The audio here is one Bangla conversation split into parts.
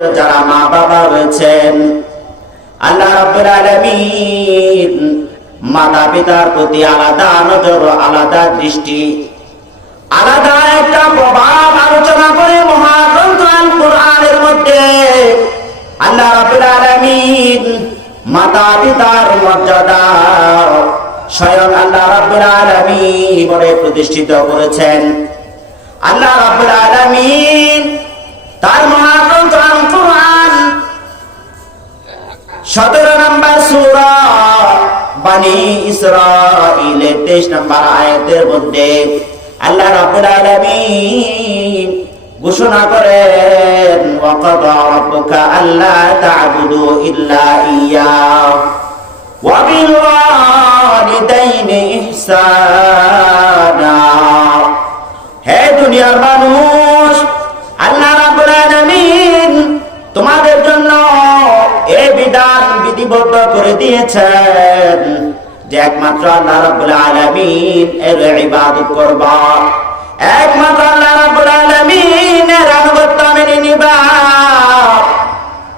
যারা মা বাবা রয়েছেন, আল্লাহ রাব্বুল আলামিন মাতা পিতার প্রতি আলাদা নজর, আলাদা দৃষ্টি, আলাদা একটা প্রভাব আলোচনা করে মহাগ্রন্থ আল কোরআনের মধ্যে আল্লাহ রাব্বুল আলামিন মাতা পিতার মর্যাদা স্বয়ং আল্লাহ রাব্বুল আলামিন বলে প্রতিষ্ঠিত করেছেন। আল্লাহ রাব্বুল আলামিন তার মহাগ্রন্থ আল কোরআন 17 নম্বর সূরা বনি ইসরাঈলের 23 নম্বর আয়াতের মধ্যে আল্লাহ রাব্বুল আলামিন ঘোষণা করেন, ওয়া কাদা রাব্বুকা আল্লা তা'বুদু ইল্লা ইয়্যাহু ওয়া বিল ওয়ালিদাইনি ইহসানা। হে দুনিয়ার মানুষ, আল্লাহ রাব্বুল আলামিন তোমাদের জন্য এই বিধান বিধিবদ্ধ করে দিয়েছেন যে একমাত্র আল্লাহ রাব্বুল আলামিন এর ইবাদত করবা, একমাত্র আল্লাহ রাব্বুল আলামিনের আনুগত্য মেনে নিবা।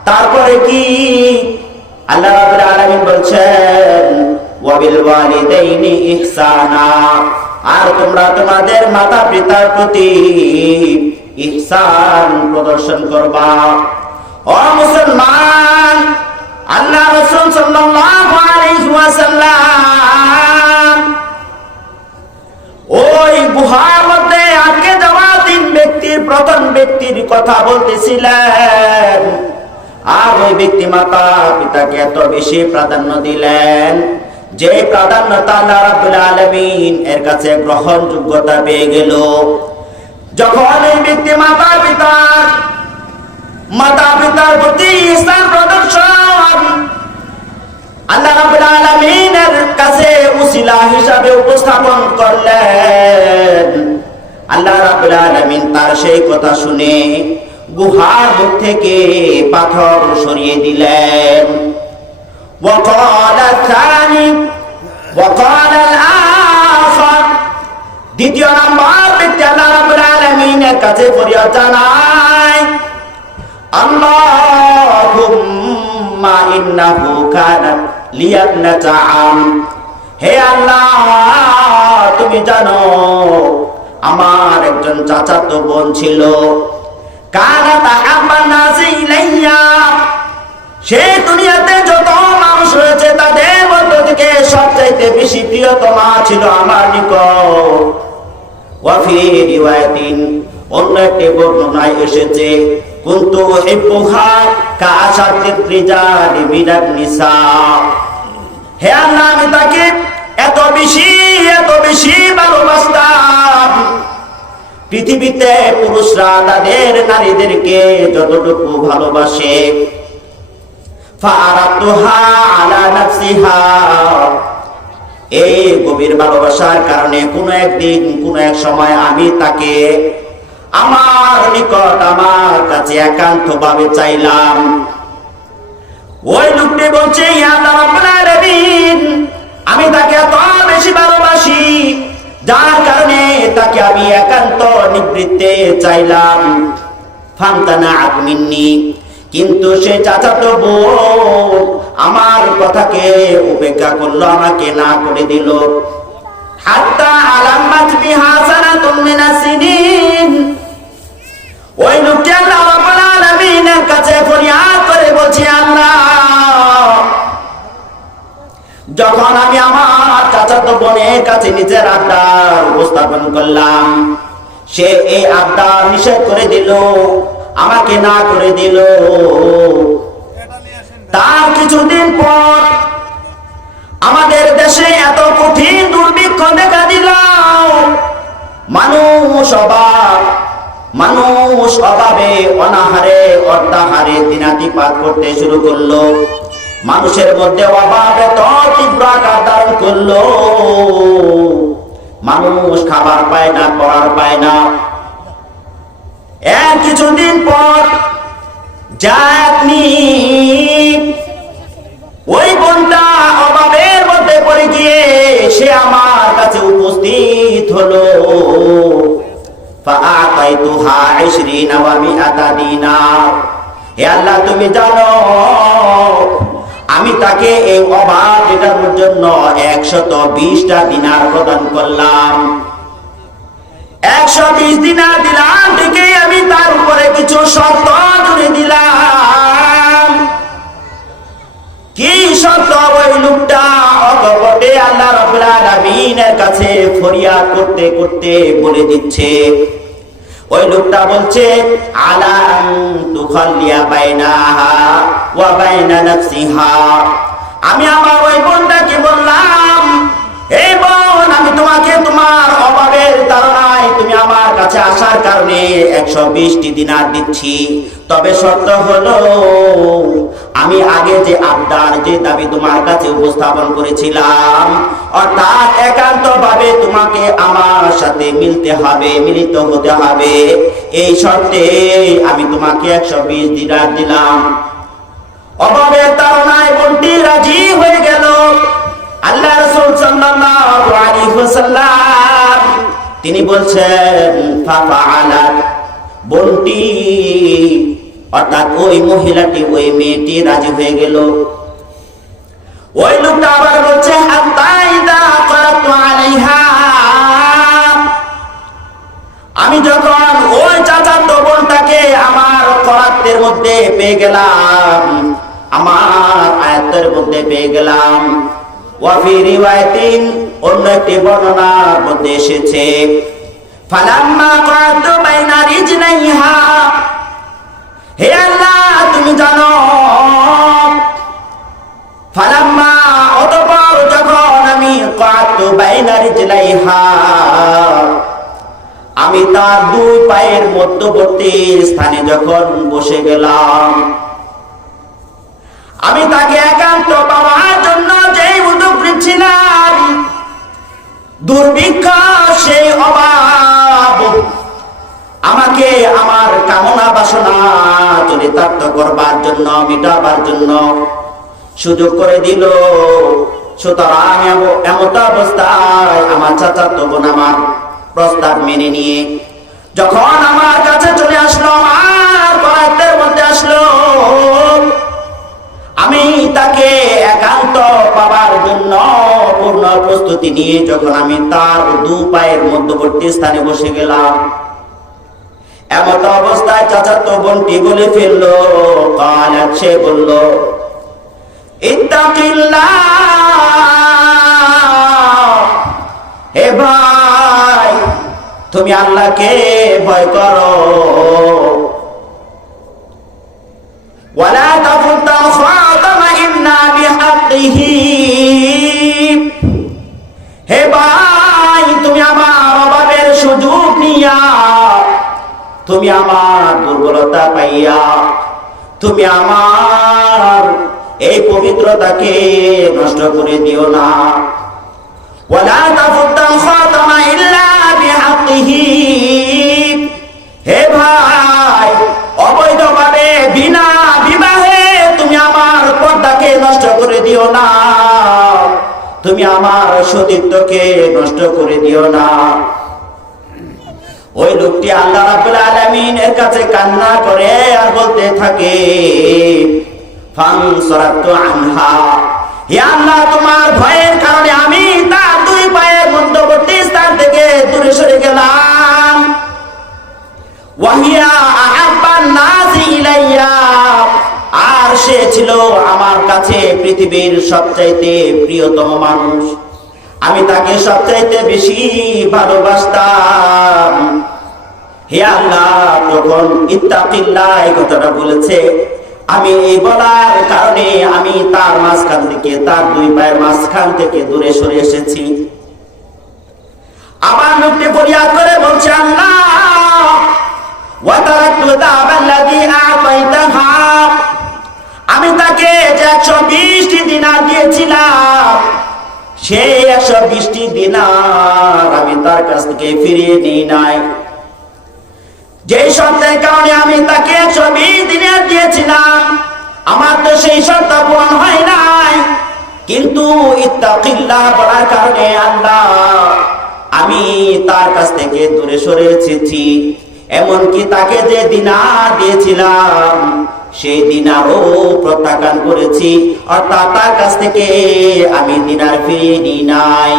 তারপরে কি আল্লাহ রাব্বুল আলামিন বলছেন, ওয়া বিল ওয়ালিদাইনি ইহসানা, আর তোমরা তোমাদের মাতা পিতার প্রতি ইহসান প্রদর্শন করবা। ও মুসলমান, আল্লাহ রাসূল সাল্লাল্লাহু আলাইহি ওয়াসাল্লাম ওই গুহার মধ্যে আটকে যাওয়া 3 ব্যক্তির প্রথম ব্যক্তির কথা বলতেছিলেন, আর ওই ব্যক্তি মাতা পিতাকে এত বেশি প্রাধান্য দিলেন যে প্রাধান্যতা আল্লাহ রাব্বুল আলামিন এর কাছে গ্রহণযোগ্যতা পেয়ে গেল। যখন এই ব্যক্তি মাতা পিতার প্রতি ইহসান প্রদর্শন আল্লাহ রাব্বুল আলামিনের কাছে উসিলা হিসাবে উপস্থাপন করলেন, আল্লাহ রাব্বুল আলামিন তার সেই কথা শুনে গুহার মুখ থেকে পাথর সরিয়ে দিলেন। وقال الثاني وقال الآخر, দ্বিতীয় নাম্বার ব্যক্তি আল্লাহ রাব্বুল আলামিনের কাছে ফরিয়াদ জানায়, আল্লাহুম্মা ইন্নাহু কানাত লিয়াবনাতা আম, হে আল্লাহ তুমি জানো আমার একজন চাচাতো বোন ছিল, কানাত আহাব্বান নাসি ইলাইয়া, সে দুনিয়াতে যত মানুষ রয়েছে তাদের মধ্য থেকে সবচাইতে বেশি প্রিয়তমা ছিল আমার নিকট। ওয়া ফি রিওয়ায়াতিন, অন্য একটি বর্ণনায় এসেছে, কুনতু উহিব্বুহা কাআশাদ্দির রিজালি মিনান নিসা, হে আল্লাহ আমি তাকে এত বেশি ভালোবাসতাম, পৃথিবীতে পুরুষরা তাদের নারীদেরকে যতটুকু ভালোবাসে, ফারাতুহা আলা নাফসিহা, এই গভীর ভালোবাসার কারণে কোন একদিন কোন এক সময় আমি তাকে আমার নিকট আমার কাছে একান্তভাবে চাইলাম। ওই লোকটি বলছে, ইয়া আল্লাহ রাব্বুল আলামিন আমি তাকে এত বেশি ভালোবাসি যার কারণে তাকে আমি একান্ত নিবৃত্তে চাইলাম। ফামতানাআত মিন্নি, কিন্তু সে চাচাতো বোন আমার কথাকে উপেক্ষা করলো, আমাকে না করে দিল। হাত্তা আলাম্মাত বিহা সানাতুন মিনাস সিনিন, ওই লোকটি আল্লাহ রাব্বুল আলামিনের কাছে ফরিয়াদ করে বলছে, আল্লাহ যখন আমি আমার চাচাতো বোনের কাছে নিজের আবদার উপস্থাপন করলাম, সে এই আবদার নিষেধ করে দিল, আমাকে না করে দিল। তার কিছুদিন পর আমাদের দেশে এত কঠিন দুর্ভিক্ষ দেখা দিল, মানুষ অভাবে অনাহারে অর্ধাহারে দিনাতিপাত করতে শুরু করলো। মানুষের মধ্যে অভাব এত তীব্র আকার ধারণ করলো, মানুষ খাবার পায় না, পড়ার পায় না। কিছুদিন পর ওই বোনটা অভাবের মধ্যে পড়ে গিয়ে সে আমার কাছে উপস্থিত হলো। فأعطيتها 20 و100 دينار, হে আল্লাহ তুমি জানো আমি তাকে এই অভাব মেটানোর জন্য 120টা দিনার প্রদান করলাম। 120 দিনার দিলাম থেকে আমি তার উপরে কিছু শর্ত জুড়ে দিলাম। কি শর্ত? ওই লোকটা অকপটে আল্লাহ রাব্বুল আলামিনের কাছে ফরিয়াদ করতে করতে বলে দিচ্ছে, ওই লোকটা বলছে আলা আন তুখাল্লিয়া বাইনাহা ওয়া বাইনা নাফসিহা। আমি আমার ওই বোনটাকে বললাম, এই বোন আমি তোমাকে তোমার অভাবের তাড়নায় তুমি আমার কাছে আসার কারণে 120টি দিনার দিচ্ছি, তবে শর্ত হলো আমি আগে যে আবদার যে দাবি তোমার কাছে উপস্থাপন করেছিলাম, অর্থাৎ একান্তভাবে তোমাকে আমার সাথে মিলিত হতে হবে, এই শর্তে আমি তোমাকে 120 দিনার দিলাম। অভাবের তাড়নায় বোনটি রাজি হয়ে গেল। আল্লাহ রাসূল সাল্লাল্লাহু আলাইহি ওয়াসাল্লাম তিনি বলছেন ফাফআলাত, বোনটি অর্থাৎ ওই মহিলাটি ওই মেয়েটি রাজি হয়ে গেল। ওই লোকটা আবার বলছে হাত্তা ইদা ক্বারাতু আলাইহা, আমি যখন ওই চাচাতো বোনটাকে আমার করাতের মধ্যে পেয়ে গেলাম, আমার আয়াতের মধ্যে পেয়ে গেলাম। ওয়া ফি রিওয়ায়াতিন, অন্য একটি বর্ণনার মধ্যে এসেছে ফালাম্মা ক্বারাতু বাইনা রিজলাইহা, হে আল্লাহ তুমি জানো, ফালাম্মা অতঃপর যখন আমি ক্বারাতু বাইনা রিজলাইহা, আমি তার দুই পায়ের মধ্যবর্তী স্থানে যখন বসে গেলাম, আমি তাকে একান্ত পাওয়ার জন্য যেই উদ্যোগ নিচ্ছিলাম, দুর্ভিক্ষ সেই অভাব আমাকে আমার কামনা বাসনা চরিতার্থ করবার জন্য মেটাবার জন্য সুযোগ করে দিল। সুতরাং এমত অবস্থায় আমার চাচাতো বোন আমার প্রস্তাব মেনে নিয়ে যখন আমার কাছে চলে আসলো, আমার করাতের মধ্যে আসলো, আমি তাকে একান্ত পাবার জন্য পূর্ণ প্রস্তুতি নিয়ে যখন আমি তার দু পায়ের মধ্যবর্তী স্থানে বসে গেলাম, এমত অবস্থায় চাচাতো বোনটি বলে ফেললো, কালাত, সে বলল, ইত্তাকিল্লাহ, হে ভাই তুমি আল্লাহকে ভয় করো, ওয়ালা তাফুতাল খাতামা ইন্না বিহাক্কিহি, হে ভাই তুমি আমার অভাবের সুযোগ নিয়া, তুমি আমার দুর্বলতা পাইয়া তুমি আমার এই পবিত্রতাকে নষ্ট করে দিও না। ওয়ালা তাফুতাল খাতামা ইল্লা বিহাক্কিহি, হে ভাই অবৈধভাবে বিনা বিবাহে তুমি আমার পর্দাকে নষ্ট করে দিও না, তুমি আমার সতীত্বকে নষ্ট করে দিও না। ওই লোকটি আল্লাহ রাব্বুল আলামিনের কাছে কান্না করে আর বলতে থাকে, ফানসারাতু আনহা, হে আল্লাহ তোমার ভয়ের কারণে আমি তার দুই পায়ের মধ্যবর্তী স্থান থেকে দূরে সরে গেলাম। ওয়াহিয়া আহাব্বান নাসি ইলাইয়া, আর সে ছিল আমার কাছে পৃথিবীর সবচাইতে প্রিয়তম মানুষ, আমি তাকে সবচাইতে বেশি ভালোবাসতাম। হে আল্লাহ যখন ইত্তাকিল্লাহ এই কথাটা বলেছে, আমি এই বলার কারণে আমি তার মাঝখান থেকে, তার দুই পায়ের মাঝখান থেকে দূরে সরে এসেছি। আবার লোকটি ফরিয়াদ করে বলছে, আল্লাহ ওয়া তারাকতু দাবাল্লাযী আ'তাইতাহা, আমি তাকে যে 120টি দিনার দিয়েছিলাম, সেই 120টি দিনার আমি তার কাছ থেকে ফিরিয়ে নিই নাই। যে শর্তের কারণে আমি তাকে 120 দিনার দিয়েছিলাম, আমার তো সেই শর্ত পূরণ হয় নাই, কিন্তু ইত্তাকিল্লাহ বলার কারণে আল্লাহ আমি তার কাছ থেকে দূরে সরে এসেছি। এমনকি তাকে যে দিনার দিয়েছিলাম সেই দিনারও প্রত্যাখ্যান করেছি, অর্থাৎ তার কাছ থেকে আমি দিনার ফিরিয়ে নিই নাই।